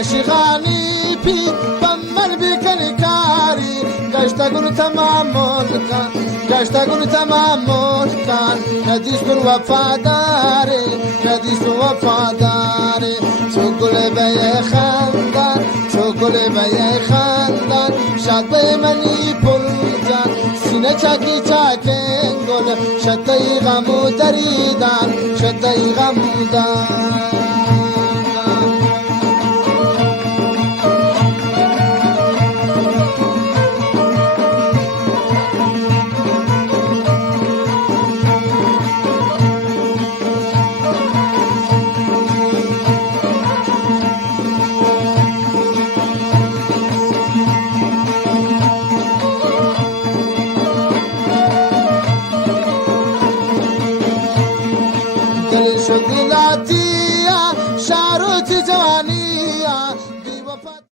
عاشقانی پی بمن بیکنی کاری گشته گل تمام کن گشته گل تمام کن ندیستون وفاداری ندیستون وفاداری تو گل به خندان تو گل به خندان شاد به منی پلدان سینه چاکی چاکن گل شدی غمو دریدان شدی غمو دان شدلاتیا شاروت جوانی